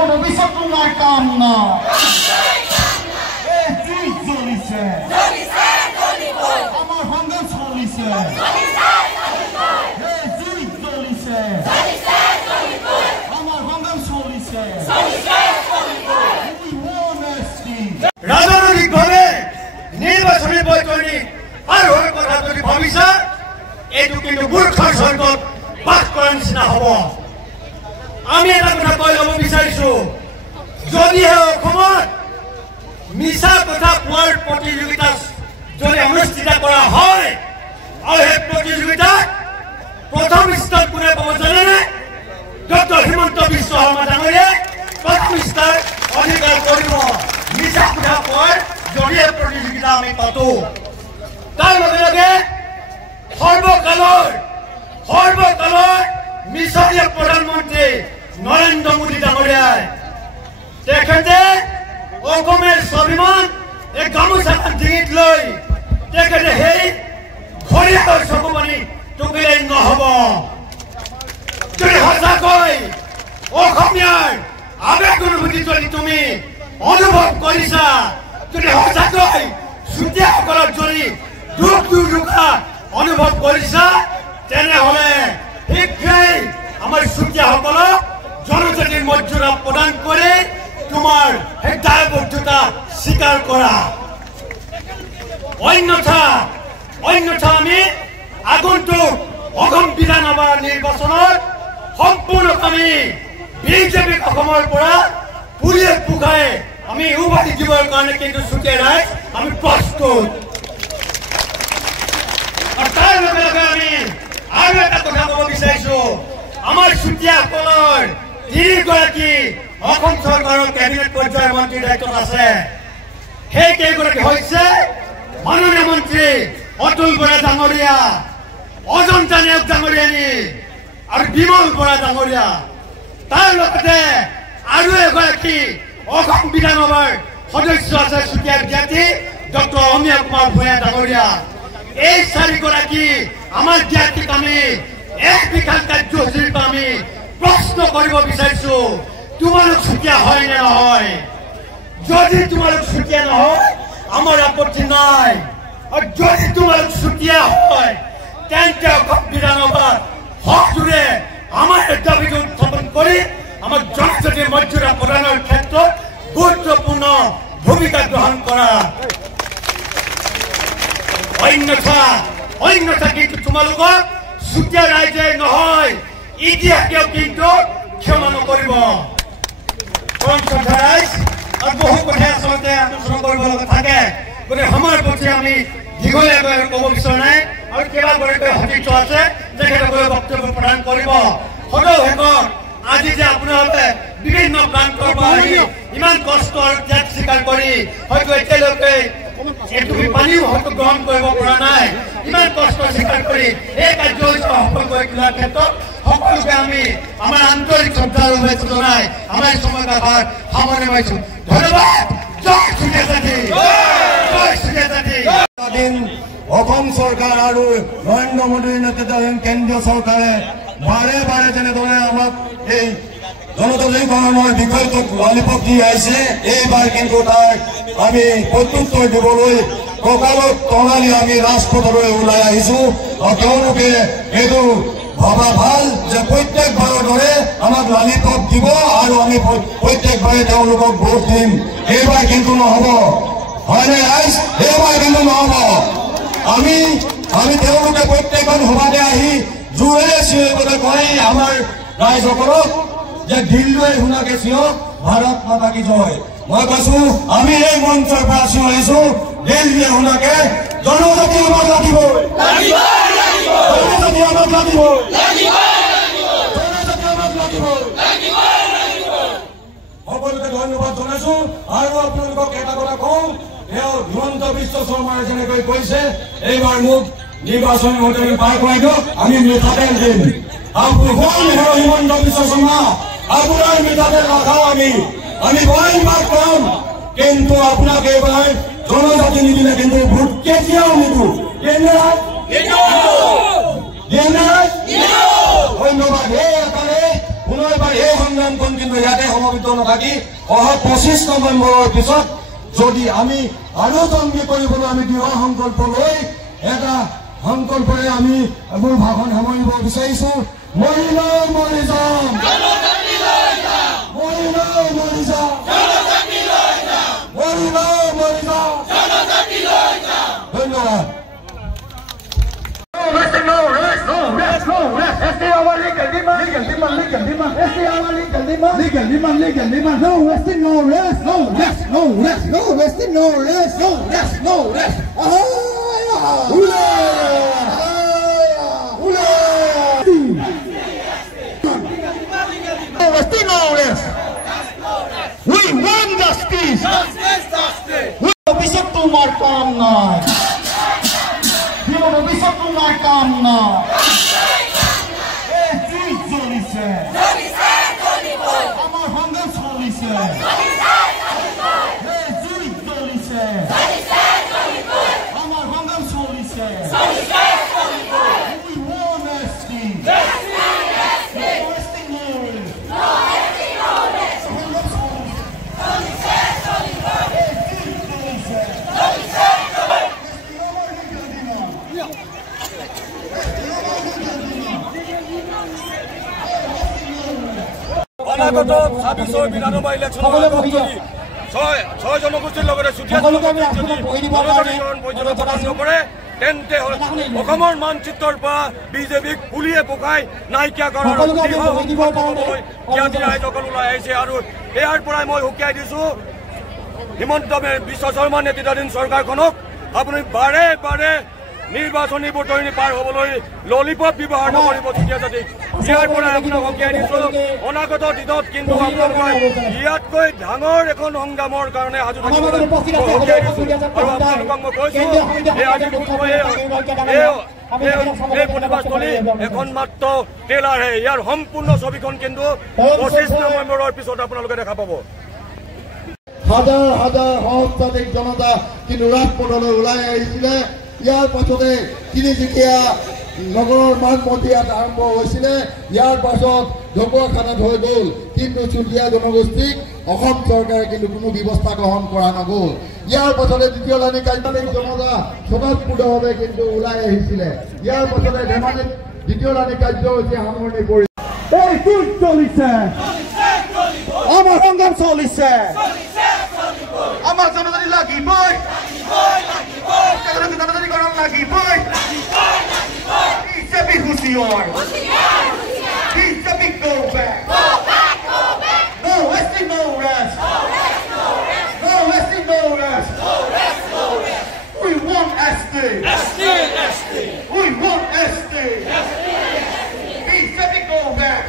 ভৱিষ্যত তোমাৰ কাম নাই চলিছে আমাৰ সংগ্ৰাম চলিছে চলিছে আমাৰ সংগ্ৰাম চলিছে ৰাজনৈতিকভাৱে নিৰ্বাচনী বৈতৰণিক পাৰ হোৱাৰ কথা যদি ভাবিছা এইটো কিন্তু মূৰ্খৰ স্বৰ্গত বাস কৰাৰ নিচিনা হ'ব আমি এটা কথা কৈ ল'ব বিচাৰিছো যদিহে অসমত মিছা কথা কোৱাৰ প্ৰতিযোগিতা যদি অনুষ্ঠিত কৰা হয় আৰু সেই প্ৰতিযোগিতাত প্ৰথম স্থান কোনে পাব জানেনে ডক্টৰ হিমন্ত বিশ্ব শৰ্মা ডাঙৰীয়াই প্ৰথম স্থান অধিকাৰ কৰিব মিছা কথা কোৱাৰ জৰিয়ে প্ৰতিযোগিতা আমি পাতো তাৰ লগে লগে সৰ্বকালৰ মিছনীয় প্ৰধানমন্ত্ৰী নৰেন্দ্ৰ মোদী ডাঙৰীয়াই তেখেতে অসমেৰ স্বাভিমান এই গামোচাখন ডিঙিত লৈ তেখেতে সেই ঘৰিয়ালৰ চকুপানী টুকিলেই নহ'ব যদি সঁচাকৈ অসমীয়াৰ আবেগ অনুভূতি যদি তুমি অনুভৱ কৰিছা যদি সঁচাকৈ চুতীয়াসকলৰ যদি দুখ দুৰ্দশা অনুভৱ কৰিছা তেনেহ'লে শীঘ্ৰেই আমাৰ চুতীয়াসকলক জনজাতিৰ মৰ্যাদা প্ৰদান কৰি তোমাৰ সেই দায়বদ্ধতা স্বীকাৰ কৰা অন্যথা আমি আগন্তুক অসম বিধানসভা নিৰ্বাচনত সম্পূৰ্ণ আমি বিজেপিক অসমৰ পৰা পুলিয়ে পুখাই আমি উভতি দিবৰ কাৰণে কিন্তু চুতীয়া ৰাইজ আমি প্ৰস্তুত আৰু তাৰ লগে লগে আমি আৰু এটা কথা ক'ব বিচাৰিছো আমাৰ চুতীয়াসকলৰ তিনিগৰাকী অসম চৰকাৰৰ কেবিনেট পৰ্যায়ৰ মন্ত্ৰীৰ দায়িত্বত আছে সেই কেইগৰাকী হৈছে মাননীয় মন্ত্ৰী অতুল বৰা ডাঙৰীয়া অজন্তা নেওগ ডাঙৰীয়ানী আৰু বিমল বৰা ডাঙৰীয়া তাৰ লগতে আৰু এগৰাকী অসম বিধানসভাৰ সদস্য আছে চুতীয়া জ্ঞাতি ডক্টৰ অমীয়া কুমাৰ ভূঞা ডাঙৰীয়া এই চাৰিগৰাকী আমাৰ জ্ঞাতিক আমি এক বিশাল কাৰ্যসূচীৰ পৰা আমি প্ৰশ্ন কৰিব বিচাৰিছো তোমালোক চুতীয়া হয় নে নহয় যদি তোমালোক চুতীয়া নহয় আমাৰ আপত্তি নাই আৰু যদি তোমালোক চুতীয়া হয় তেন্তে অসম বিধানসভাৰ হকটোৰে আমাৰ দাবীটো উত্থাপন কৰি আমাৰ জনজাতিৰ মৰ্যাদা প্ৰদানৰ ক্ষেত্ৰত গুৰুত্বপূৰ্ণ ভূমিকা গ্ৰহণ কৰা অন্যথা কিন্তু তোমালোকক চুতীয়া ৰাইজে নহয় ইতিহাসেও কিন্তু ক্ষমা নকৰিব ৰাইজ আৰু বহু কথা আচলতে আলোচনা কৰিব লগা থাকে গতিকে সময়ৰ প্ৰতি আমি দীঘলীয়াকৈ ক'ব বিচৰা নাই আৰু কেইবাগৰাকী সতীৰ্থ আছে তেখেতসকলে বক্তব্য প্ৰদান কৰিব সদৌ শেষত আজি যে আপোনালোকে বিভিন্ন প্ৰান্তৰ পৰা আহি ইমান কষ্ট আৰু ত্যাগ স্বীকাৰ কৰি হয়তো এতিয়ালৈকে পানীও হয়তো গ্ৰহণ কৰিব পৰা নাই ইমান কষ্ট স্বীকাৰ কৰি এই কাৰ্যসূচী সফল কৰি তোলাৰ ক্ষেত্ৰত সকলোকে আমি আমাৰ আন্তৰিক শ্ৰদ্ধা আৰু শুভেচ্ছা জনাই আমাৰ সময় ভাৰ সামৰণি মাৰিছো ধন্যবাদ জয় চুতীয়া জাতি জয় চুতীয়া জাতি অসম চৰকাৰ আৰু নৰেন্দ্ৰ মোদীৰ নেতৃত্বাধীন কেন্দ্ৰীয় চৰকাৰে বাৰে বাৰে যেনেদৰে আমাক এই জনজাতিকৰণৰ বিষয়টোত ললিপপ দি আহিছে এইবাৰ কিন্তু তাক আমি প্ৰত্যুত্তৰ দিবলৈ কঁকালত টঙালি আমি ৰাজপথলৈ ওলাই আহিছো আৰু তেওঁলোকে এইটো ভবা ভাল যে প্ৰত্যেকবাৰৰ দৰে আমাক ললিপপ দিব আৰু আমি প্ৰত্যেকবাৰে তেওঁলোকক ভোট দিম এইবাৰ কিন্তু নহ'ব হয়নে ৰাইজ এইবাৰ কিন্তু নহ'ব আমি তেওঁলোকে প্ৰত্যেকখন সভাতে আহি জোৰেৰে চিঞৰিবলৈ কয় আমাৰ ৰাইজসকলক যে দিল্লীয়ে শুনাকে চিঞক ভাৰত মাতা কি জয় মই কৈছো আমি এই মঞ্চৰ পৰা চিঞৰিছো দিল্লীয়ে শুনাকে জনজাতি আমাক লাগিবই জনজাতি আমাক লাগিবই সকলোকে ধন্যবাদ জনাইছো আৰু আপোনালোকক এটা কথা কওঁ হিমন্ত বিশ্ব শৰ্মাই যেনেকৈ কৈছে এইবাৰ মোক নিৰ্বাচনী মন্ত্ৰী পাৰ কৰাই দিয়ক আমি মিঠাতেল দিম হিমন্ত বিশ্ব শৰ্মা আপোনাৰ মিঠাতেল নাখাওঁ আমি বয়নবাদ কৰাম কিন্তু আপোনাক এইবাৰ জনজাতি নিদিলে কিন্তু ভোট কেতিয়াও নিদিওঁ ধন্যবাদ এই এটাৰে পুনৰ এবাৰ এই সংগ্ৰামখন কিন্তু ইয়াতে সমাপ্ত নাথাকি অহা 25 নৱেম্বৰৰ পিছত যদি আমি আৰু জংগী কৰিবলৈ আমি দৃঢ় সংকল্প লৈ এটা সংকল্পৰে আমি মোৰ ভাষণ সামৰিব বিচাৰিছো মৰিলেও মৰি যাম মৰিলেও মৰি যাম মৰিলেও মৰি যাম ধন্যবাদ No rest. Este our legal demand. Este our legal demand. Legal demand. No resting, no rest. No rest. No resting, no rest. No rest. Hula! No resting, no rest. We want justice. We bishop to Markana. Bishop to Markana. আমার সংগ্রাম চলিছে আমার সংগ্রাম চলিছে We want justice. অনাগত 26ৰ বিধানসভা ইলেকশ্যনৰ ছয় জনগোষ্ঠীৰ লগতে চুতীয়া নকৰে তেন্তে অসমৰ মানচিত্ৰৰ পৰা বিজেপিক পুলিয়ে পকাই নাইকিয়া কৰাৰ জ্ঞাতি ৰাইজসকল ওলাই আহিছে আৰু ইয়াৰ পৰাই মই সকীয়াই দিছো হিমন্ত বিশ্ব শৰ্মা নেতৃত্বাধীন চৰকাৰখনক আপুনি বাৰে বাৰে নিৰ্বাচনী বতৰণি পাৰ হ'বলৈ ললিপপ ব্যৱহাৰ নকৰিব চুতীয়া জাতিক ইয়াৰ পৰা আপোনাক সকীয়াই দিছো অনাগত দিনত কিন্তু আপোনালোকে ইয়াতকৈ ডাঙৰ এখন সংগ্ৰামৰ কাৰণে সাজু থাকিব সকীয়াই দিছো আৰু আপোনালোকক মই কৈছো এই প্ৰতিবাদস্থলী এখন মাত্ৰ ট্ৰেইলাৰহে ইয়াৰ সম্পূৰ্ণ ছবিখন কিন্তু 25 নৱেম্বৰৰ পিছত আপোনালোকে দেখা পাব হাজাৰ হাজাৰ সহস্ৰাধিক জনতা কিন্তু ৰাজপথলৈ ওলাই আহিছিলে ইয়াৰ পাছতে তিনিচুকীয়া নগৰৰ মান মন্দিৰত আৰম্ভ হৈছিলে ইয়াৰ পাছত ঢকুৱাখানাত হৈ গ'ল কিন্তু চুতীয়া জনগোষ্ঠীক অসম চৰকাৰে কিন্তু কোনো ব্যৱস্থা গ্ৰহণ কৰা নগ'ল ইয়াৰ পাছতে দ্বিতীয় লানি কাৰ্যালয় জনতা স্বতঃস্ফূৰ্তভাৱে কিন্তু ওলাই আহিছিলে ইয়াৰ পাছতে ধেমাজিত দ্বিতীয় লানি কাৰ্যসূচী সামৰণি পৰিছে এই কি চলিছে আমাৰ সংগ্ৰাম চলিছে আমাৰ জনজাতি লাগিবই জনজাতিকৰণ লাগিবই বিজেপি হুঁচিয়াৰ BJP go back no resting no rest no resting no rest we want SD we want SD BJP go back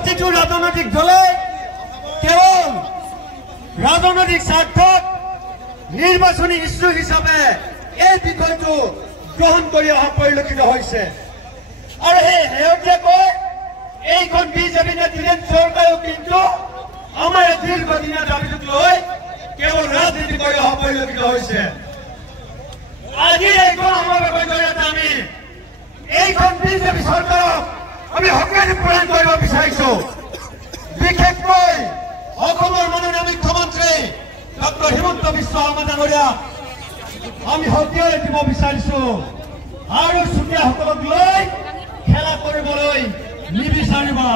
প্ৰতিটো ৰাজনৈতিক দলে কেৱল ৰাজনৈতিক স্বাৰ্থত নিৰ্বাচনী ইস্যু হিচাপে এই বিষয়টো গ্ৰহণ কৰি অহা পৰিলক্ষিত হৈছে আৰু এই শেহতীয়াকৈ এইখন বিজেপি নেতৃত্বাধীন চৰকাৰেও কিন্তু আমাৰ দীৰ্ঘদিনীয়া দাবীটোক লৈ কেৱল ৰাজনীতি কৰি অহা পৰিলক্ষিত হৈছে আজিৰ এইখন সমাৱেশৰ জৰিয়তে আমি এইখন বিজেপি চৰকাৰক আমি সকলোৱে প্ৰদান কৰিব বিচাৰিছো বিশেষকৈ অসমৰ মাননীয় মুখ্যমন্ত্ৰী ডক্টৰ হিমন্ত বিশ্ব শৰ্মা ডাঙৰীয়াক আমি সকলোৱে দিব বিচাৰিছো আৰু চুতীয়াসকলক লৈ খেলা কৰিবলৈ নিবিচাৰিবা